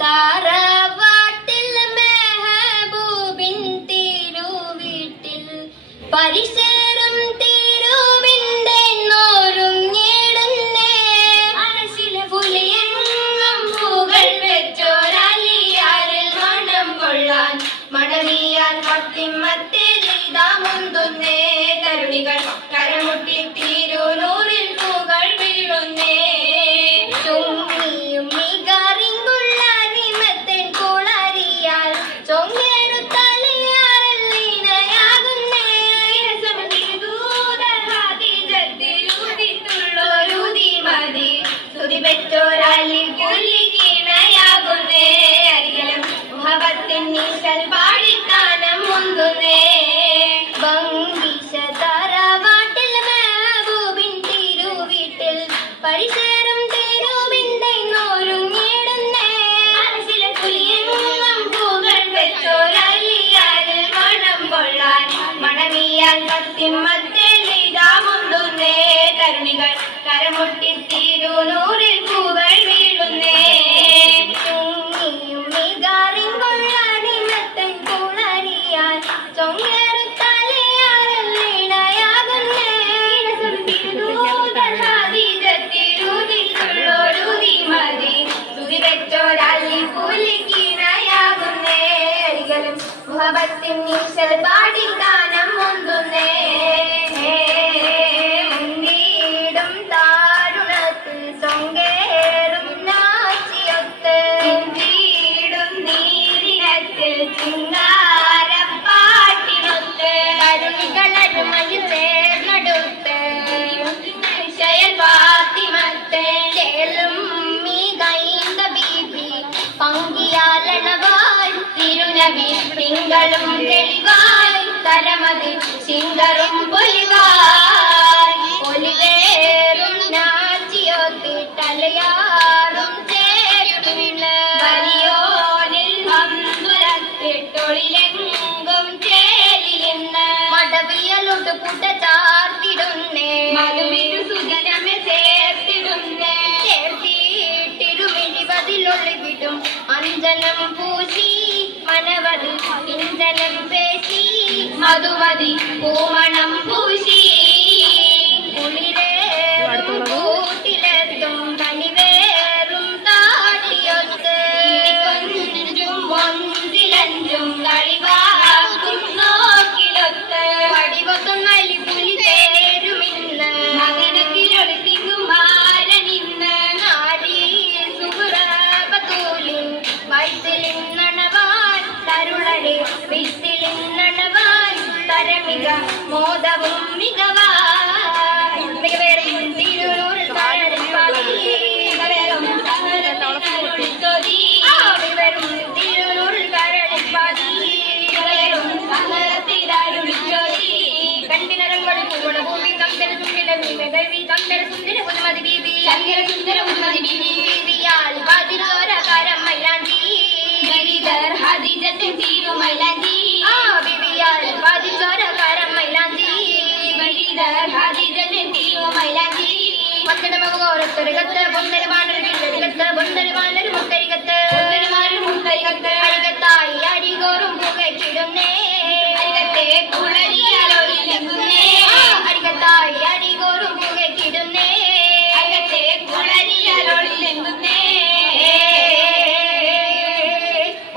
തറവാട്ടിൽ മെഹബൂബിൻ തിരുവീട്ടിൽ പരിസരം തിരുവിന്റെ നോരുങ്ങിടുന്നേ മനസ്സിലെ പുലിയെങ്ങും പൂകൾ വെച്ചോരലിയാരിൽ മണം കൊള്ളാൻ മടവിയാൽ മത്തിമത്തേലിതാ മുന്തുന്നേ തരുണികൾ കരമുട്ടി തിരുനൂറിൽ പൂകൾ വീഴുന്നേ ചുങ്ങിയും മികറിങ്ങുള്ള നിമത്തൻ കുളറിയാൽ ചൊങ്ങേറു തലയാറല്ലിനയാകുന്നേ ൂതിത്തുള്ളൊരുതി മതി സ്തുതി പെറ്റോരാലി പുല്ലിനയാകുന്നേ അരികലം മുഹബത്തിൻ നീശൽ പാടിത്താനം മുന്തുന്നേ ഭംഗിശ തറവാട്ടിൽ മെഹബൂബിൻ തിരുവീട്ടിൽ പരിസരം തിരുവിന്റെ നോരുങ്ങിടുന്നേ മനസ്സിലെ പുലിയെങ്ങും പൂകൾ വെച്ചോരലിയാരിൽ മണം കൊള്ളാൻ മണമിയാൽ കത്തിമത്തേലിതാ മുന്തുന്നേ തരുണികൾ കരമുട്ടി തിരുനൂറിൽ പൂകൾ വീഴുന്നേ ചുങ്ങിയും മികാറിങ്ങുള്ള നിമത്തൻ കുളറിയാൽ ചൊങ്ങേറു തലയാറല്ലിനയാകുന്നേ തിരുതിത്തുള്ളൊരുതി മതി സ്തുതി വെച്ചോരല്ലി പുലിക്കിണയാകുന്നേ അരികലും മുഹബത്തിൻ നീശൽ പാടിത്താനം മുന്തുന്നേ മുന്നീടും താരുണത്തിൽ സൊങ്കേറും നാച്ചിയൊത്ത് വീടും നീരിനത്തിൽ ചിങ്ങാരപ്പാട്ടിനൊത്ത് കരുണികളരുമയിൽ ചേർന്നടുത്ത് ശയൽ ഫാത്തിമത്തെ ചേലും മീകൈന്ദ ബീബി പങ്കിയാലണവായി തിരുനബി തിങ്കളും തെളിവായി തരമതി ചിങ്കറും പൊലിവായി ഒലിവേറും നാച്ചിയൊത്തി തലയാറും ചേരുമില്ല വലിയോനിൽ വമ്പുരത്തിട്ടൊളിലെങ്കും ചേലിന്ന് മടവിയലൊട്ട് പുട്ട ചാർത്തിടുന്നേ മധുവിനു സുജനമെ ചേർത്തിടുന്നേ ചേർത്തിട്ടിരുമിഴിവതിലൊളിവിടും അഞ്ജനം പൂശി മനവതി ഇഞ്ചനം പേശി മധുമതി പൂമണം പൂശി കുളിരേറും കൂട്ടിലെത്തും കനിവേറും താടിയൊത്ത് കൊഞ്ചും മൊഞ്ചിലഞ്ചും കളിവാക്കും നോക്കിലൊത്ത് വടിവൊത്തും വലിപ്പുലി ചേരുമിന്ന് മകനത്തിലൊളിത്തിങ്ങും മാരനിന്ന് നാരി സുഹൃബത്തൂലിൻ വൈത്തിലിന്നണവാൻ തരുളരെ വിത്തിലിന്നണവാൻ തരമിക മോദവും മികവാൻ മികവേറെയും തിരുനൂറിൽ താഴെ പാതി മികവേറും സഹനത്തിനൊളിച്ചൊതി മികവേറും തിരുനൂറിൽ താഴെ പാതി മികവേറും സഹനത്തിനൊളിച്ചൊതി കണ്ടിനരങ്ങളിൽ പൂർണ്ണഭൂമി തമ്പര സുന്ദര ഭീമദേവി തമ്പര സുന്ദര പുതുമതി ബീബി ശങ്കര സുന്ദര പുതുമതി ബീബി ബീബിയാൽ ബാതിരോര കാരം മൈലാഞ്ചി ഗരിദർ ഹദിജത്തിൻ തിരുമൈലാഞ്ചി ബീബിയാൽ ബാതിരോര കാരം മൈലാഞ്ചി ഗരിദർ ഹദിജത്തിൻ തിരുമൈലാഞ്ചി മത്തടമകോരത്തൊരുകത്ത് പൊന്തരമാനൊരുകത്ത് പൊന്തരമാനൊരു മുത്തരികത്ത് മുത്തരികത്ത് അരികത്തായി അരികോറും പുകച്ചിടുന്നേ അരികത്തെ കുളരിയാലൊളിലെങ്ങുന്നേ അരികത്തായി അരികോറും പുകച്ചിടുന്നേ അരികത്തെ കുളരിയാലൊളിലെങ്ങുന്നേ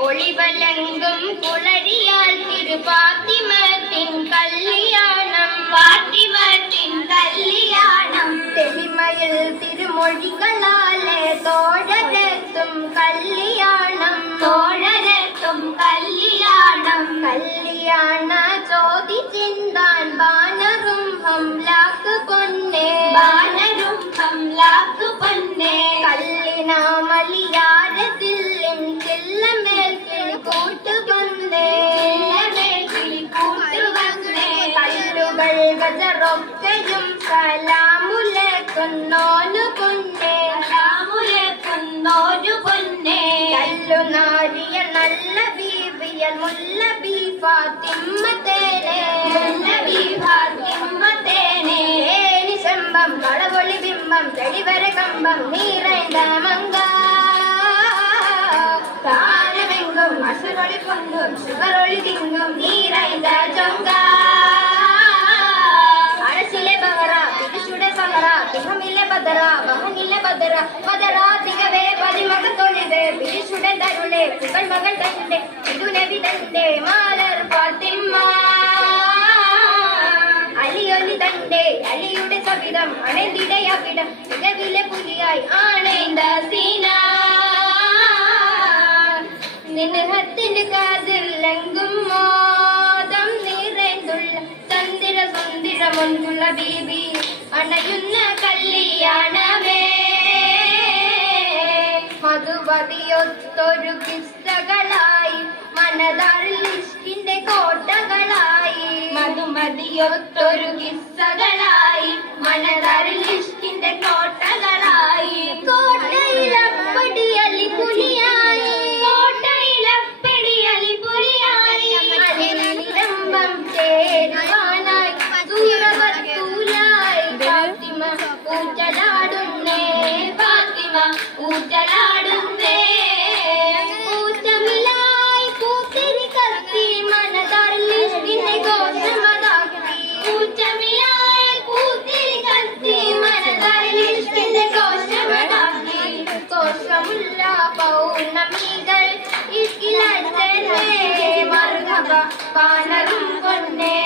ഒളിവലങ്കും കുളരിയാൽ തിരുപാത്തിമത്തിൻ കല്യാണം പാത്തിമത്തിൻ കല്യാണം തെളിമയിൽ തിരുമൊഴികളാലെ തോഴരെത്തും കല്യാണം തോഴരെത്തും കല്യാണം കല്യാണ ചോദി ചിന്താൻ ബാനറും ഹംലാക്ക് പൊന്നേ ബാനറും ഹംലാക്ക് പൊന്നേ കല്ലിനാമലിയാരതില്ലും ചില്ലമേൽ കൂട്ടുവന്നേ കൂട്ടുവന്നേ കല്ലുകൾ ഗജറൊക്കെയും സലാമുലേക്കുന്നോനു പൊന്നേ സലാമുലേക്കുന്നോനു പൊന്നേ കല്ലു നാരിയ നല്ല ബീവിയൽ മുല്ല ബീ ഫാത്തിമ്മത്തേനെ മുല്ല ബീ ഫാത്തിമ്മത്തേനെ നിശംബം കളവൊളി ബിംബം തെളിവര കമ്പം നീറൈന്ത മങ്ക താരമെങ്കും അസുരൊളി പൊങ്കും സുവരൊളി തിങ്കും നീറൈത ചൊങ്ക അരസിലെ ബഹറ പിടിച്ചുടെ സഹറ തിഹമിലെ ബദറ വഹനിലെ ബദറ ബദറ തികവേ പതിമക തൊഴിത് പിടിച്ചുടെ തരുളെ പുകൾ മകൾ തന്റെ തിരുനബി തന്റെ മാലർ ഫാത്തിമ്മ അലിയൊലി തന്റെ അലിയുടെ സവിധം അണന്തിടയവിടം തികവിലെ പുലിയായി ആണേന്ത സീന നിനഹത്തിന്റെ കാതിർലങ്കും മോദം നിറൈന്തുള്ള തന്തിര സുന്ദരമൊന്തുള്ള ബീബി അണയുന്ന കല്യാണമേ മധുപതിയൊത്തൊരു കിസ്സകളായി മനതാറിൽ ഇഷ്കിന്റെ കോട്ടകളായി മധുമതിയൊത്തൊരു കിസ്സകളായി മനതാറിൽ ഇഷ്കിന്റെ കോട്ടകളായി കോട്ടയിലപ്പടിയലി പുലിയായി കോട്ടയിലപ്പടിയലി പുലിയായി അലിലമ്പം ചേരുവാനായി ദൂരവത്തൂലായി ഫാത്തിമ ഊറ്റലാടുന്നേ ഫാത്തിമ ഊറ്റലാടുന്നേ ഊറ്റമിലായി പൂത്തിരി കത്തി മനതാറിൽ ഇഷ്കിന്റെ കോശമതാക്കി ഊറ്റമിലായി പൂത്തിരി കത്തി മനതാറിൽ ഇഷ്കിന്റെ കോശമതാക്കി കോശമുള്ള പൗർണമികൾ ഇഷ്കിലേ മർഹബ പാണറും കൊന്നേ